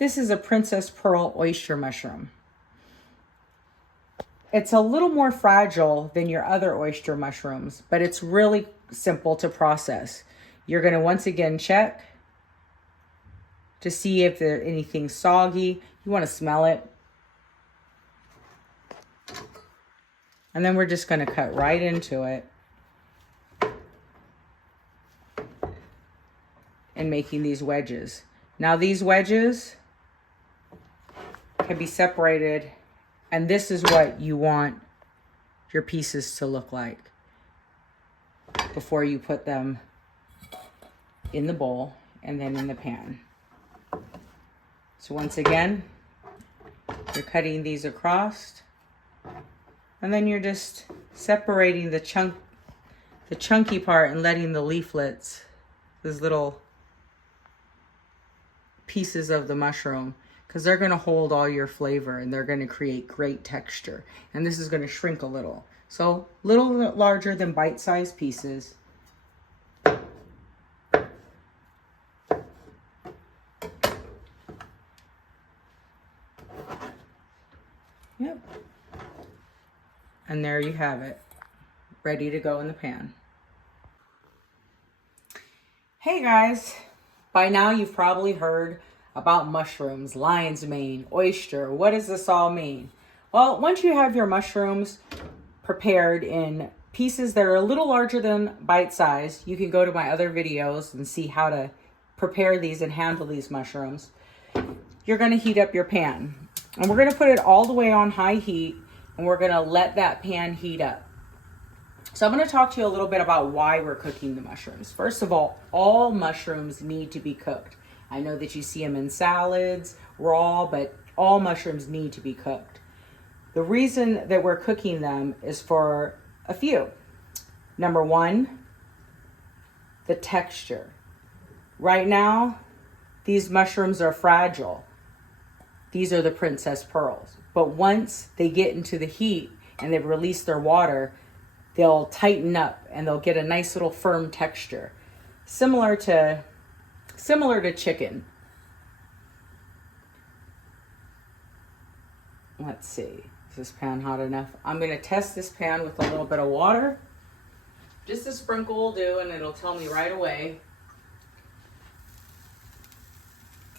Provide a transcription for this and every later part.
This is a Princess Pearl oyster mushroom. It's a little more fragile than your other oyster mushrooms, but it's really simple to process. You're going to once again check to see if there's anything soggy. You want to smell it. And then we're just going to cut right into it and making these wedges. Now these wedges can be separated, and this is what you want your pieces to look like before you put them in the bowl and then in the pan. So once again, you're cutting these across, and then you're just separating the chunky part and letting the leaflets, those little pieces of the mushroom, because they're going to hold all your flavor and they're going to create great texture. And this is going to shrink a little. So a little larger than bite-sized pieces. Yep. And there you have it, ready to go in the pan. Hey guys, by now you've probably heard about mushrooms, lion's mane, oyster. What does this all mean? Well, once you have your mushrooms prepared in pieces that are a little larger than bite size, you can go to my other videos and see how to prepare these and handle these mushrooms. You're going to heat up your pan, and we're going to put it all the way on high heat, and we're going to let that pan heat up. So I'm going to talk to you a little bit about why we're cooking the mushrooms. First of all mushrooms need to be cooked. I know that you see them in salads, raw, but all mushrooms need to be cooked. The reason that we're cooking them is for a few. Number one, the texture. Right now, these mushrooms are fragile. These are the Princess Pearls. But once they get into the heat and they've released their water, they'll tighten up and they'll get a nice little firm texture. Similar to chicken. Let's see, is this pan hot enough? I'm going to test this pan with a little bit of water. Just a sprinkle will do, and it'll tell me right away.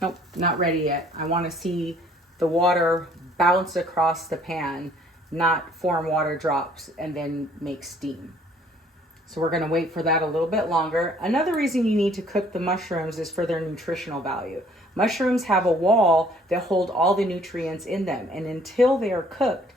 Nope, not ready yet. I want to see the water bounce across the pan, not form water drops and then make steam. So we're going to wait for that a little bit longer. Another reason you need to cook the mushrooms is for their nutritional value. Mushrooms have a wall that hold all the nutrients in them, and until they are cooked,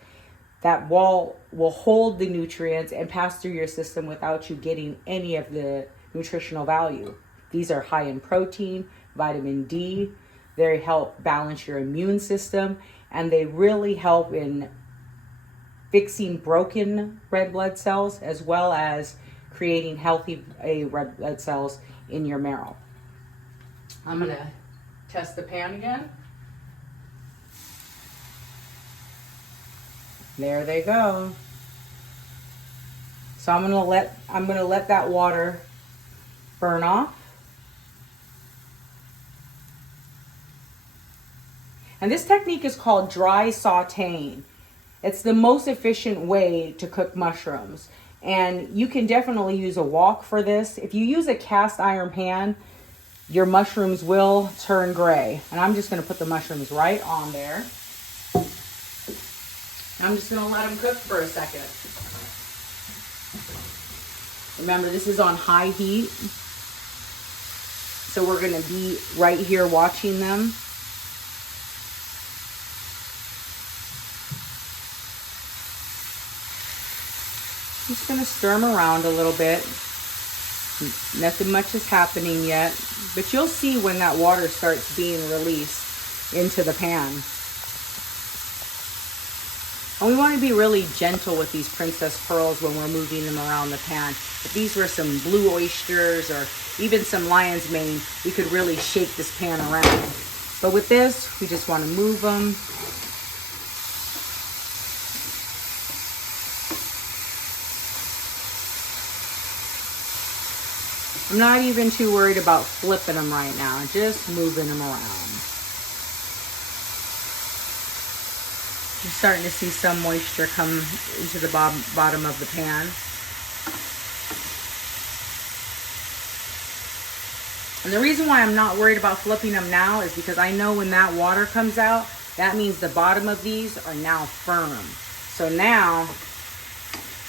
that wall will hold the nutrients and pass through your system without you getting any of the nutritional value. These are high in protein, vitamin D. They help balance your immune system, and they really help in fixing broken red blood cells, as well as creating healthy red blood cells in your marrow. I'm going to test the pan again. There they go. So I'm going to let that water burn off. And this technique is called dry sautéing. It's the most efficient way to cook mushrooms. And you can definitely use a wok for this. If you use a cast iron pan, your mushrooms will turn gray. And I'm just going to put the mushrooms right on there. I'm just going to let them cook for a second. Remember, this is on high heat. So we're going to be right here watching them. Just going to stir them around a little bit. Nothing much is happening yet, but you'll see when that water starts being released into the pan. And we want to be really gentle with these Princess Pearls when we're moving them around the pan. If these were some blue oysters or even some lion's mane, we could really shake this pan around. But with this, we just want to move them. I'm not even too worried about flipping them right now, just moving them around. I'm starting to see some moisture come into the bottom of the pan. And the reason why I'm not worried about flipping them now is because I know when that water comes out, that means the bottom of these are now firm. So now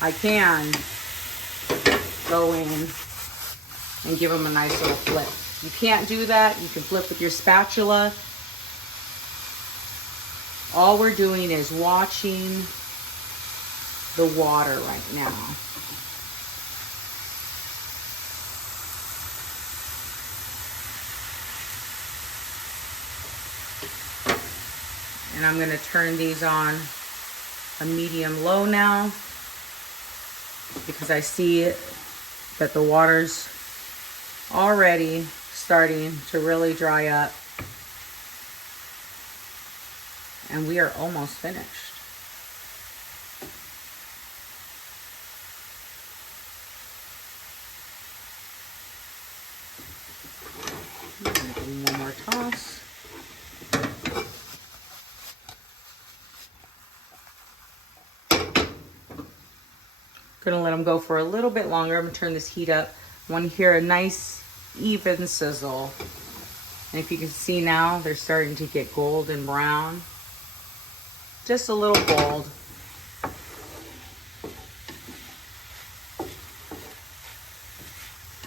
I can go in and give them a nice little flip. You can't do that. You can flip with your spatula. All we're doing is watching the water right now. And I'm going to turn these on a medium low now because I see that the water's already starting to really dry up. And we are almost finished. One more toss. Gonna let them go for a little bit longer. I'm gonna turn this heat up. I want to hear a nice even sizzle. And if you can see now, they're starting to get golden brown. Just a little gold.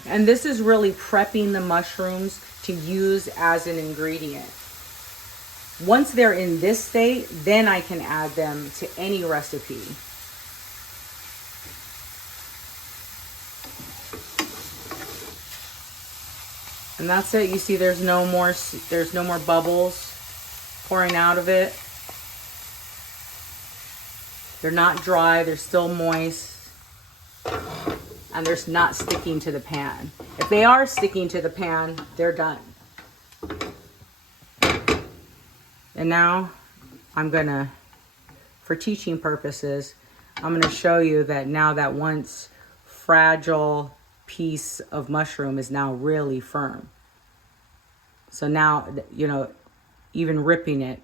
And this is really prepping the mushrooms to use as an ingredient. Once they're in this state, then I can add them to any recipe. And that's it. You see there's no more bubbles pouring out of it. They're not dry, they're still moist. And they're not sticking to the pan. If they are sticking to the pan, they're done. And now I'm gonna, for teaching purposes, I'm gonna show you that now that once fragile piece of mushroom is now really firm. So now, you know, even ripping it,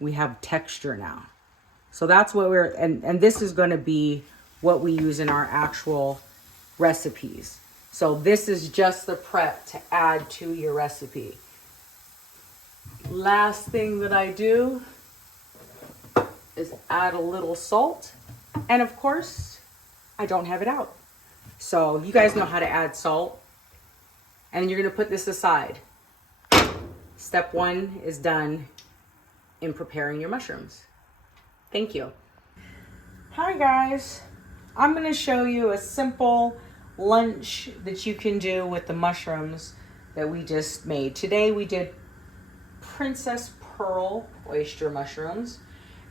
we have texture now. So that's what and this is going to be what we use in our actual recipes. So this is just the prep to add to your recipe. Last thing that I do is add a little salt. And of course, I don't have it out. So you guys know how to add salt. And you're going to put this aside. Step one is done in preparing your mushrooms. Thank you. Hi guys. I'm going to show you a simple lunch that you can do with the mushrooms that we just made. Today we did Princess Pearl oyster mushrooms.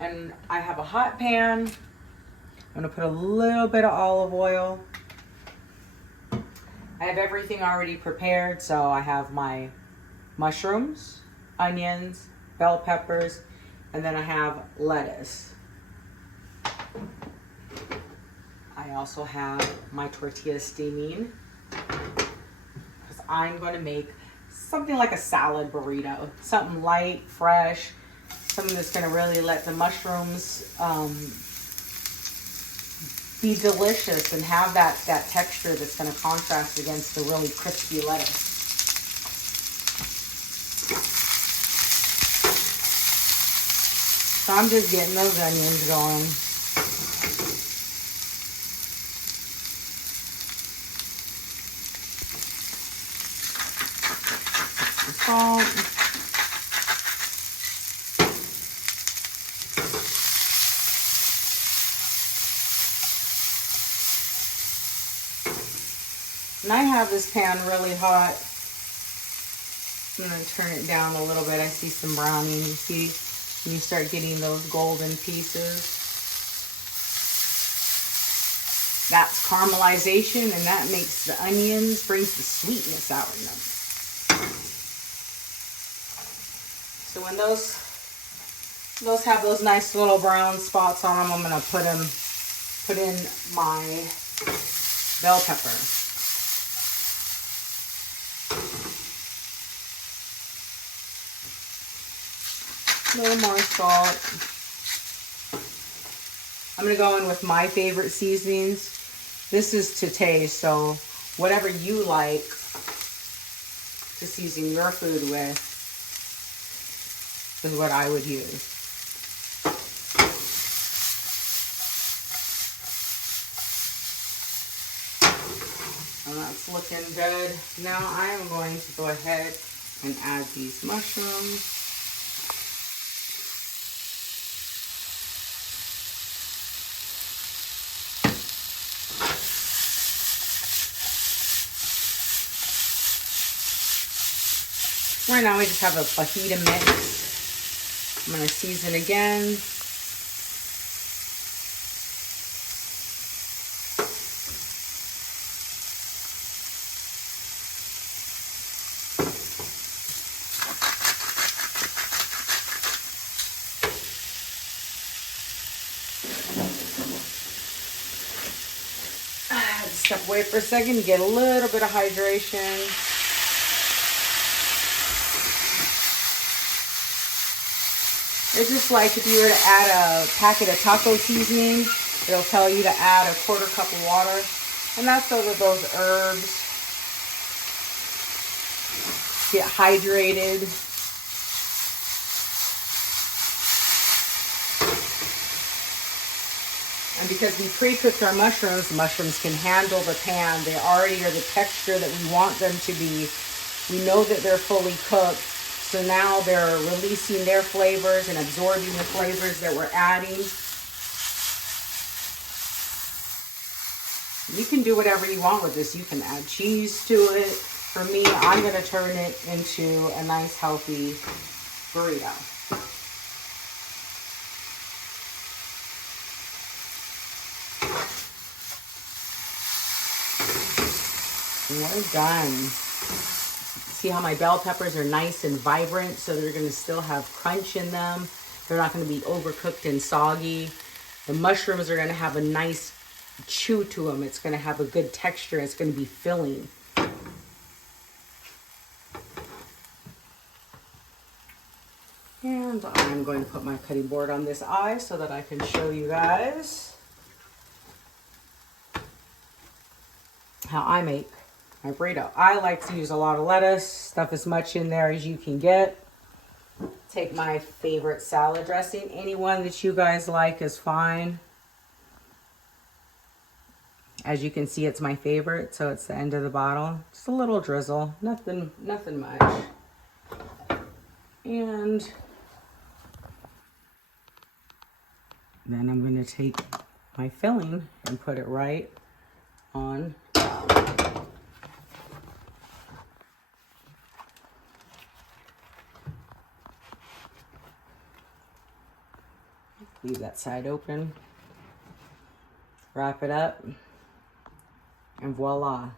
And I have a hot pan. I'm going to put a little bit of olive oil. I have everything already prepared, so I have my mushrooms, onions, bell peppers, and then I have lettuce. I also have my tortilla steaming because I'm going to make something like a salad burrito, something light, fresh, something that's going to really let the mushrooms be delicious and have that texture that's going to contrast against the really crispy lettuce. So I'm just getting those onions going. Salt. And I have this pan really hot. I'm going to turn it down a little bit. I see some browning. You see when you start getting those golden pieces. That's caramelization, and that makes the onions, brings the sweetness out in them. So when those have those nice little brown spots on them, I'm going to put in my bell pepper. A little more salt. I'm gonna go in with my favorite seasonings. This is to taste, so whatever you like to season your food with is what I would use. And that's looking good. Now I am going to go ahead and add these mushrooms. Right now we just have a fajita mix. I'm going to season again. Step away for a second to get a little bit of hydration. It's just like if you were to add a packet of taco seasoning, it'll tell you to add a 1/4 cup of water. And that's so that those herbs get hydrated. And because we pre-cooked our mushrooms, the mushrooms can handle the pan. They already are the texture that we want them to be. We know that they're fully cooked. So now they're releasing their flavors and absorbing the flavors that we're adding. You can do whatever you want with this. You can add cheese to it. For me, I'm going to turn it into a nice healthy burrito. We're done. See how my bell peppers are nice and vibrant, so they're going to still have crunch in them. They're not going to be overcooked and soggy. The mushrooms are going to have a nice chew to them. It's going to have a good texture. It's going to be filling. And I'm going to put my cutting board on this eye so that I can show you guys how I make my burrito. I like to use a lot of lettuce, stuff as much in there as you can get. Take my favorite salad dressing. Any one that you guys like is fine. As you can see, it's my favorite, so it's the end of the bottle. Just a little drizzle, nothing much. And then I'm going to take my filling and put it right on top. Leave that side open. Wrap it up. And voila.